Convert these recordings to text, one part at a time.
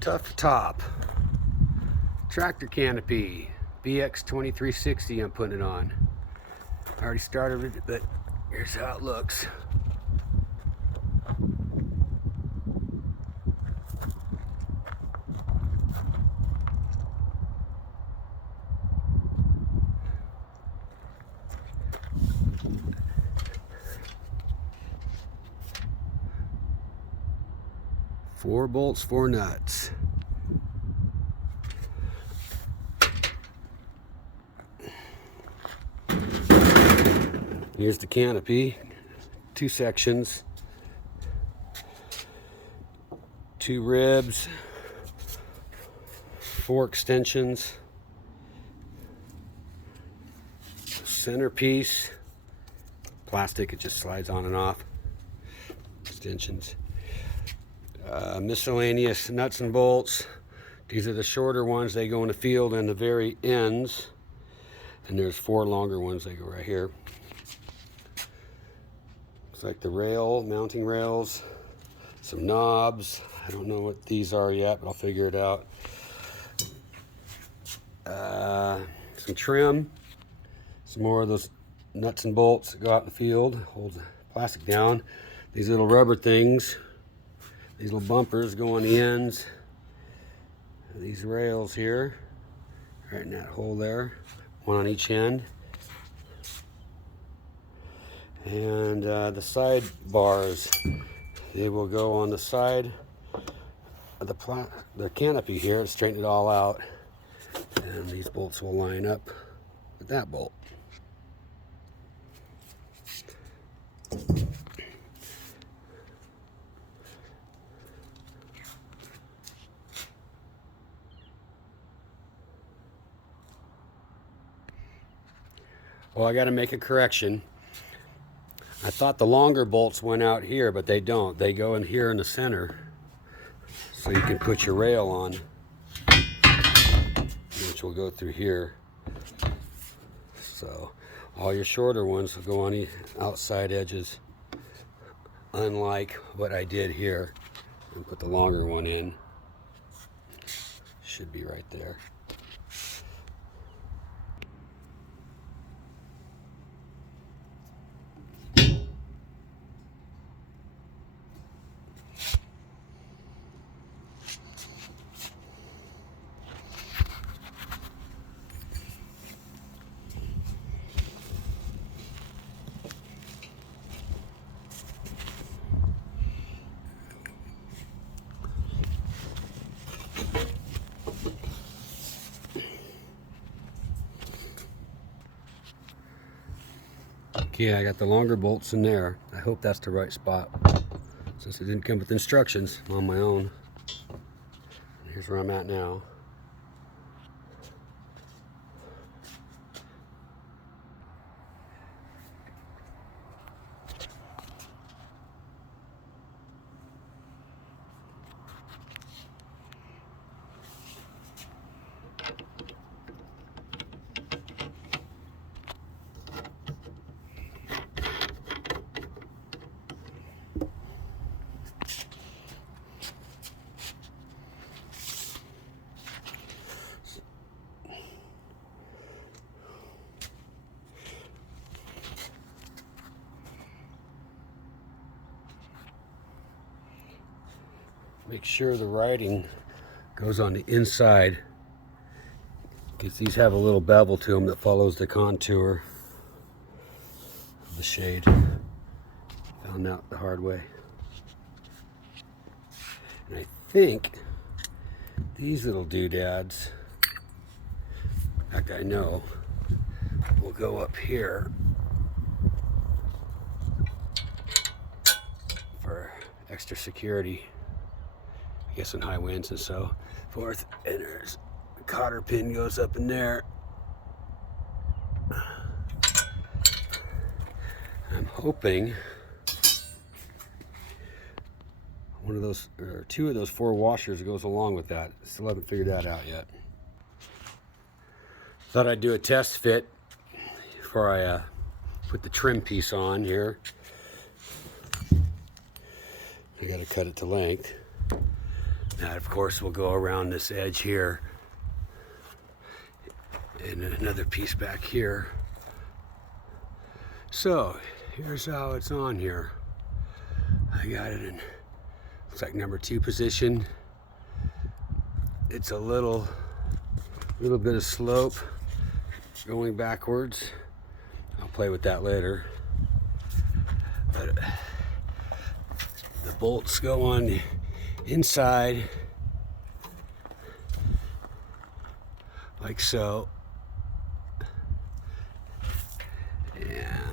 Tuff Top Tractor Canopy BX2360 I'm putting it on. I already started it, but here's how it looks. Four bolts, four nuts. Here's the canopy, two sections, two ribs, four extensions, centerpiece, plastic, it just slides on and off, extensions, miscellaneous nuts and bolts. These are the shorter ones, they go in the field and the very ends, and there's four longer ones, they go right here. Looks like the rail, mounting rails, some knobs. I don't know what these are yet, but I'll figure it out. Some trim, some more of those nuts and bolts that go out in the field, hold the plastic down. These little rubber things, these little bumpers go on the ends. These rails here, right in that hole there, one on each end. And the side bars, they will go on the side of the canopy here to straighten it all out. And these bolts will line up with that bolt. Well, I got to make a correction. I thought the longer bolts went out here, but they don't. They go in here in the center, so you can put your rail on, which will go through here. So all your shorter ones will go on the outside edges, unlike what I did here, and put the longer one in. Should be right there. Yeah, I got the longer bolts in there. I hope that's the right spot. Since it didn't come with instructions, I'm on my own. Here's where I'm at now. Make sure the writing goes on the inside, because these have a little bevel to them that follows the contour of the shade. Found out the hard way. And I think these little doodads, in fact I know, will go up here for extra security. I guess in high winds and so forth. And there's the cotter pin goes up in there. I'm hoping one of those, or two of those four washers goes along with that. Still haven't figured that out yet. Thought I'd do a test fit before I put the trim piece on here. I gotta cut it to length. That, of course, will go around this edge here. And another piece back here. So, here's how it's on here. I got it in, looks like number 2 position. It's a little bit of slope going backwards. I'll play with that later. But the bolts go on inside like so.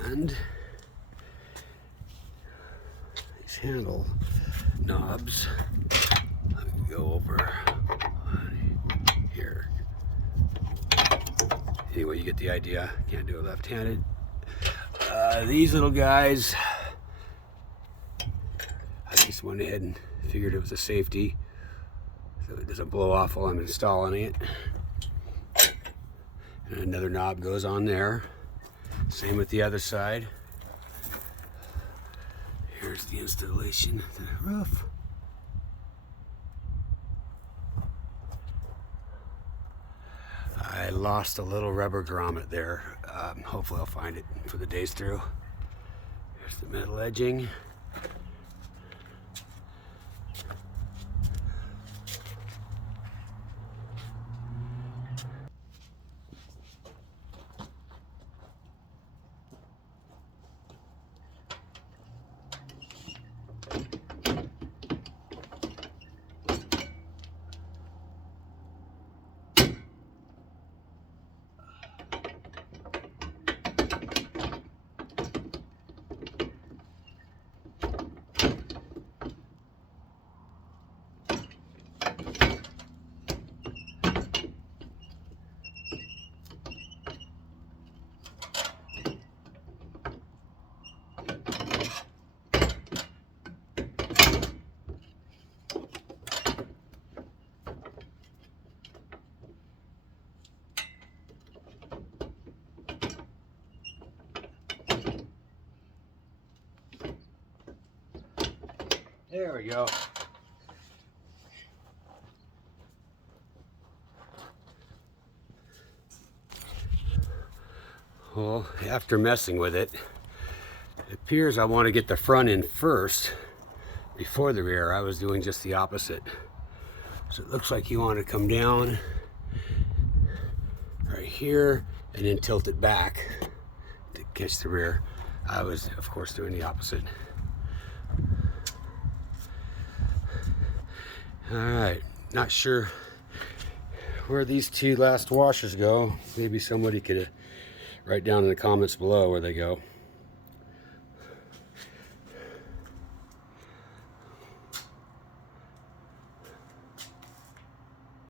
And these handle knobs, let me go over here. Anyway, you get the idea. Can't do it left-handed. These little guys, I just went ahead and figured it was a safety so it doesn't blow off while I'm installing it. And another knob goes on there. Same with the other side. Here's the installation of the roof. I lost a little rubber grommet there. Hopefully I'll find it for the days through. Here's the metal edging. There we go. Well, after messing with it, it appears I want to get the front in first before the rear. I was doing just the opposite. So it looks like you want to come down right here and then tilt it back to catch the rear. I was, of course, doing the opposite. Alright, not sure where these 2 last washers go. Maybe somebody could write down in the comments below where they go.